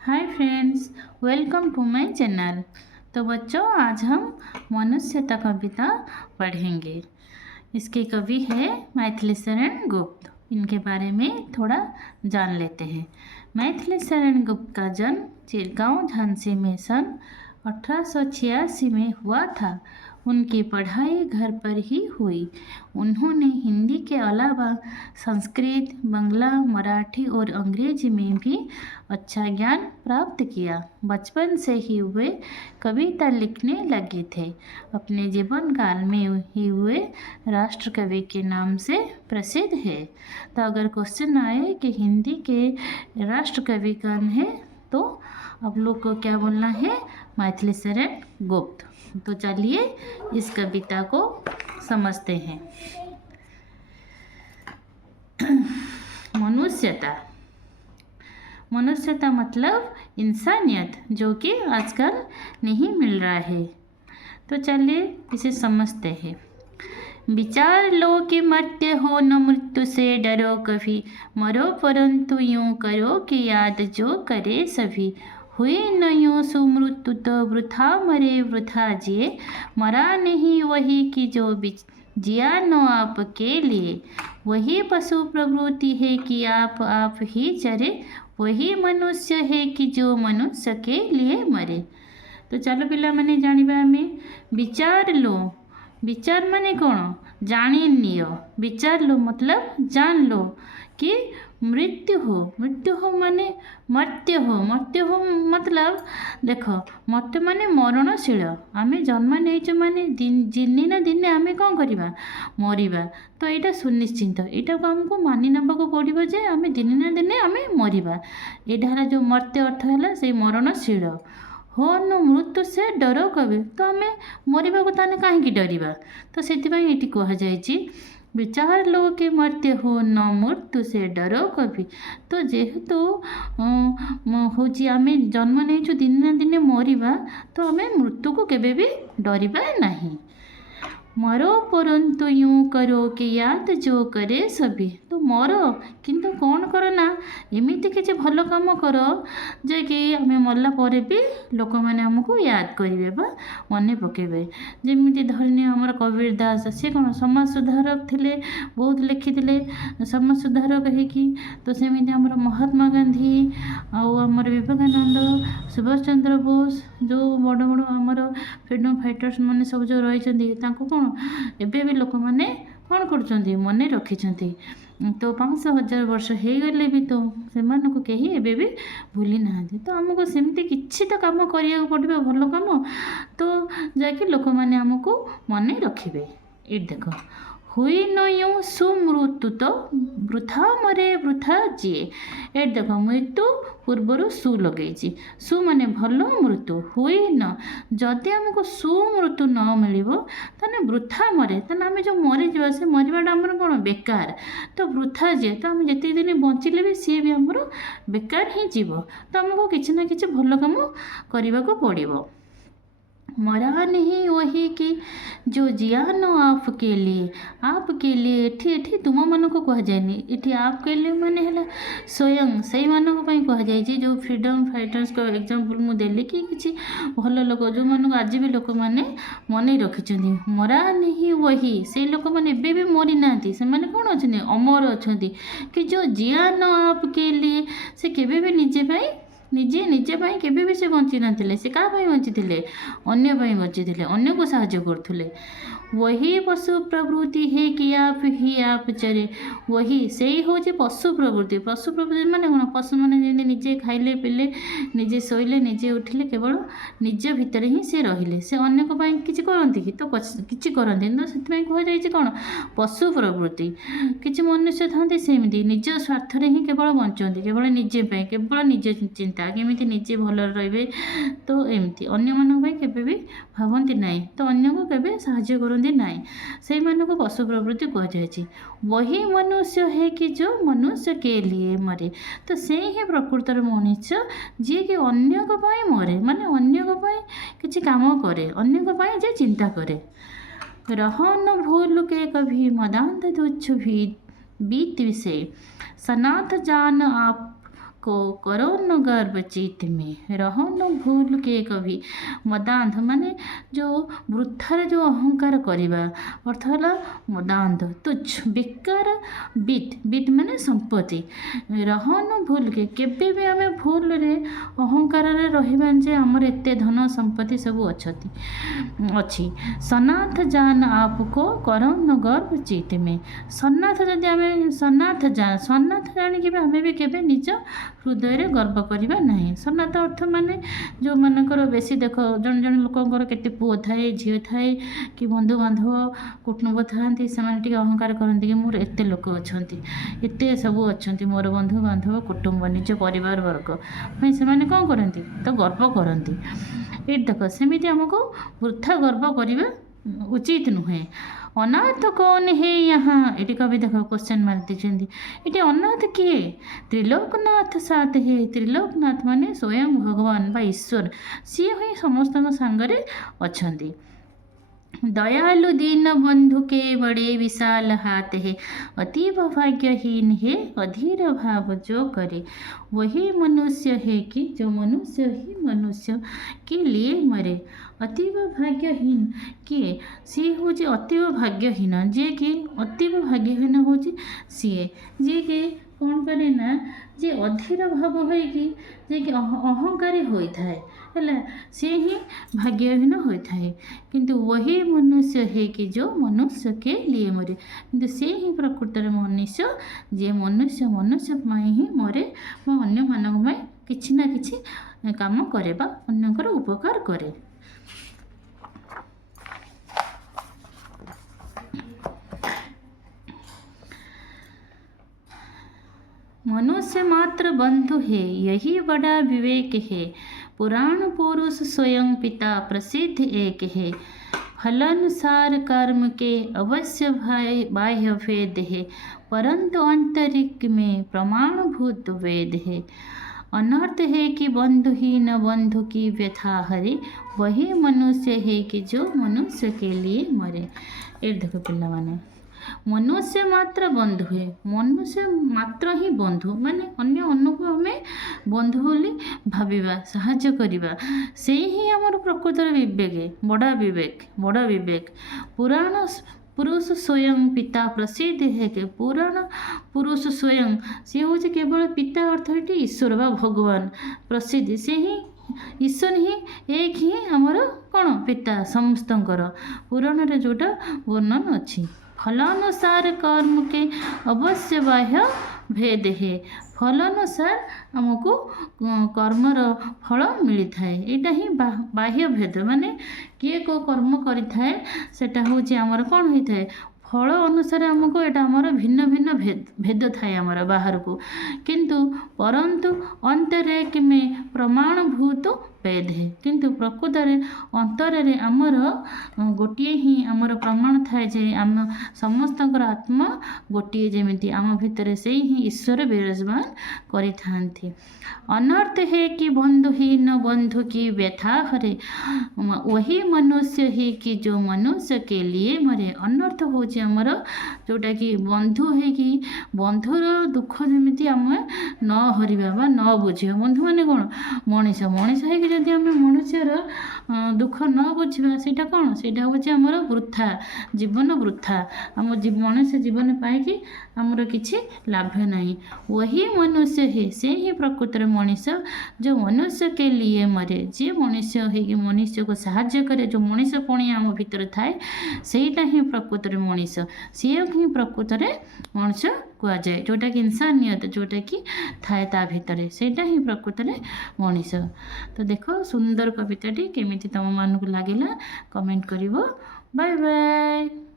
Hi friends, welcome to my channel. तो बच्चों, आज हम मनुष्यता कविता पढ़ेंगे। इसके कवि है मैथिली शरण गुप्त। इनके बारे में थोड़ा जान लेते हैं। मैथिली शरण गुप्त का जन्म चिरगांव झांसी में सन 1886 में हुआ था। उनकी पढ़ाई घर पर ही हुई। उन्होंने हिंदी के अलावा संस्कृत, बांग्ला, मराठी और अंग्रेजी में भी अच्छा ज्ञान प्राप्त किया। बचपन से ही वे कविता लिखने लगे थे। अपने जीवन काल में ही वे राष्ट्र कवि के नाम से प्रसिद्ध है। तो अगर क्वेश्चन आए कि हिंदी के राष्ट्र कवि कौन है, तो आप लोग को क्या बोलना है? मैथिली शरण गुप्त। तो चलिए इस कविता को समझते हैं। मनुष्यता। मनुष्यता मतलब इंसानियत, जो कि आजकल नहीं मिल रहा है। तो चलिए इसे समझते हैं। विचार लो कि मर्त्य हो न मृत्यु से डरो कभी, मरो परंतु यूं करो कि याद जो करे सभी। हुई न यूं सुमृत्यु तो वृथा मरे वृथा जिए, मरा नहीं वही कि जो जिया न आपके लिए। वही पशु प्रवृत्ति है कि आप ही चरे, वही मनुष्य है कि जो मनुष्य के लिए मरे। तो चलो पिला माने जानिबा आमे। विचार लो। विचार माने कौन? जानी नियो। विचार लो मतलब जान लो कि मृत्यु हो माने मर्त्य हो मतलब देख, मर्त्य माने मरणशील। आमे जन्म नहीं माने दिने ना दिने आमे कौन करिबा? मरिबा। तो यहाँ सुनिश्चित, यहाँ को आमको मानि नबाक पड़ो जे आमे दिने ना दिने आमे मरिबा। यहाँ जो मर्त्य अर्थ है से मरणशील। हो न मृत्यु से डर कवि, तो आम मरवा को ताने कहीं डरवा। तो से ये कहुई विचार लो कि मर्त्य हो न मृत्यु से डर कवि। तो जेहेतु हूँ आम जन्म नहीं दिन ना दिन मरवा, तो आम मृत्यु को केवे भी डरवा नहीं। मरो परंतु यूं करो कि याद जो करे सभी। तो मर किंतु कौन करो ना एमती किसी भल काम कर जे कि आम मरला पर भी लोक मैंने आमको याद करेंगे बा मन पकेबे। जमी धरनी आमर कबीर दास, सी कौन समाज सुधारक थे, बहुत लिखी समाज सुधारक है। तो सेमती आमर महात्मा गांधी आमर विवेकानंद, सुभाष चंद्र बोस, जो बड़ बड़ आमर फ्रीडम फाइटर्स मैंने सब जो रही कौन एबे भी लोक मैंने कौन कर मन रखिंट। तो 500,000 वर्ष हो गले भी तो से कहीं एबे भी भूली ना। तो आमको सेमती किसी तो कम करा पड़ो भल कम, तो जाकि लोक मैंने आमको मन रखिए। ये देख, हुई न यूं सुमृत्यु तो वृथा मरे वृथा जिए। ये देख, मृत्यु पूर्वर सु लगे, सु माने भल, मृत्यु हुई न। जदि आमको सुमृत्यु न मिल ताने वृथा मरे, ताने आम जो मरीजा से मरवाटा आमर कौन बेकार। तो वृथा जिए, तो आम जिते दिन बंचिले भी सी भी आमर बेकार ही जीव। तो आमको किसी ना कि भल कम करने को पड़ो। मरा नहीं वही कि जो जिया न आपके लिए। आपके लिए एठी तुम मन को कह जाए, ये आपके लिए माने है स्वयं से कहुई। जो फ्रीडम फाइटर्स को एग्जांपल मुझे कि किसी भल लोक जो मन आज भी लोक मैंने मन रखिंट। मरा नहीं वही, से लोक मैंने एबे भी मरी ना, से कौन अच्छे अमर अच्छा कि जो जिया न आपके लिए, से केवे भी निजे निजे केवे भी से बंची ना। से क्या बंची थे? अन्य बंची थे, अन्य को साहाय्य करते। वही पशु प्रवृत्ति है कि आप ही आप चरे। वही से ही हूँ पशु प्रवृत्ति। पशु प्रवृत्ति माने कौन? पशु मैंने निजे खाइले पीले, निजे शोले, निजे उठिले, केवल निज भितर ही से रहिले, से अन्य किसी करती कि? तो किसी करती। तो से कहुई कौन? पशु प्रवृत्ति। किसी मनुष्य था सेमती निज स्वार्थ ही केवल बंचती, केवल निजे केवल निज चिंता केमी निजे भल रे। तो एमती अन्य मानी केवे भी भावती ना, तो अन्य को केवे साहाय्य करती ना, से पशु प्रवृत्ति कहुई। वही मनुष्य है कि जो मनुष्य के लिए मरे। तो से ही प्रकृतर मनुष्य जी कि अन्य मरे, माने अन्य किसी काम करे, अन्य जे चिंता करे। रह न भूल के कभी मदांत तुच्छ भी बीत से, सनाथ जान आप को करो न गर्व चित्त में, रहो न भूल के कभी। मदान्ध माने जो वृथार जो अहंकार करवा अर्थ है मदान्ध तुच्छ बेकार बित बित माने संपत्ति। रहो न भूल के केबे भी आम भूल रे अहंकार रे रहिबा जे हमर एते धन संपत्ति सब अच्छी। सनाथ जान आपको करो न गर्व चित्त में। सन्नाथ जदि आम सन्नाथ जानिक आम भी केबे निज हृदय गर्व करवा नहीं। सन्नाथ अर्थ माने जो मानकर बेसी देख जन जन लोकंर केते पुओ थाए झील थाए कि बंधुबांधव कुटुंब था से अहंकार करती कि मोर एते लोक अच्छा एते सब अच्छा मोर बंधुबांधव कुटुंब निज परिवार वर्ग से कौन करती तो गर्व करती। ये देख सेमती आमको वृथा गर्व करवा उचित नुहे। अनाथ कौन है यहाँ ये कवि देख क्वेश्चन मार दीजिए। ये अनाथ किए त्रिलोकनाथ साथ है। त्रिलोकनाथ माने स्वयं भगवान बा ईश्वर सी ही समस्त सांगरे अच्छा। दयालु दीन बंधु के बड़े विशाल हाथ है। अतीब भाग्यहीन है अधीर भाव जो करे। वही मनुष्य है कि जो मनुष्य ही मनुष्य के लिए मरे। अतीब भाग्यहीन किए सी हूँ अतीब भाग्यहीन जे कि अतीब भाग्यहीन हूँ सी जे कि कौन करे ना जे अधीर भाव होगी जे कि अहंकारी होता है से ही भाग्यहीन होता है। किंतु वही मनुष्य है कि जो मनुष्य के लिए मरे। किंतु से ही प्रकृत मनुष्य जे मनुष्य मनुष्य ही मरे अन्य मान किसी ना किसी काम करे बा अन्यकर उपकार करे। मनुष्य मात्र बंधु है यही बड़ा विवेक है। पुराण पुरुष स्वयं पिता प्रसिद्ध एक है। फलानुसार कर्म के अवश्य बाह्य भेद है परंतु आंतरिक में प्रमाणभूत वेद है। अनर्थ है कि बंधु ही न बंधु की व्यथा हरे। वही मनुष्य है कि जो मनुष्य के लिए मरे। ये देखो पिला माने मनुष्य मात्र बंधु है। मनुष्य मात्र ही बंधु माने अन्य अन्नको हमें बंधु बोली भाविबा साहाय्य करिबा से ही हमर प्रकृत विवेक बड़ा विवेक। पुराण पुरुष स्वयं पिता प्रसिद्ध है कि पुराण पुरुष स्वयं से हूँ केवल पिता अर्थ ये ईश्वर बा भगवान प्रसिद्ध से ही ईश्वर ही एक ही आमर कौन पिता समस्तंकर पुराण रे जोटा वर्णन अच्छी। फलानुसार कर्म के अवश्य बाह्य भेद है। फलानुसार आमको कर्मर फल मिलता है यहाँ ही बाह्य भेद माने किए को कर्म करें सेटा हूँ आमर कौन होता है फल अनुसार आमको यहाँ आमर भिन्न भिन्न भेद थाए आमर बाहर को। किंतु परंतु अंतरेक में प्रमाणभूत वेद है। किंतु प्रकृत अंतरे आमर गोटे ही आमर प्रमाण थाए जे आम समस्त आत्मा गोटे जमी आम भितर से ही ईश्वर विराजमान करि। अनर्थ है कि बंधुहीन बंधु की व्यथा हरे। वही मनुष्य है कि जो मनुष्य के लिए मरे। अनर्थ हो आमर जोटा कि बंधु है कि बंधुर दुख जमी आम न हरिबा बा न बुझा। बंधु माने कौन मनीष मनीष है कि जदि आम मनुष्यर दुख न बुझा सेटा कौन सेटा हूँ आमर वृथा जीवन वृथा आम मनुष्य जीवन पाई आमर किसी लाभ नहीं। वही मनुष्य है से ही प्रकृत मनुष्य जो मनुष्य के लिए मरे। जे मनुष्य है कि मनुष्य को साहाय्य करे जो मनुष्य पुणी आम भीतर थाए सेटा ही प्रकृत मनुष्य सी ही प्रकृत मनुष्य कहुए जोटा कि इंसानियत जोटा कि थाए ता भितर सेटा ही प्रकृत मनुष्य। तो देखो सुंदर कविताटी केमिति तुम मानक लगिला कमेंट करिवो। Bye bye.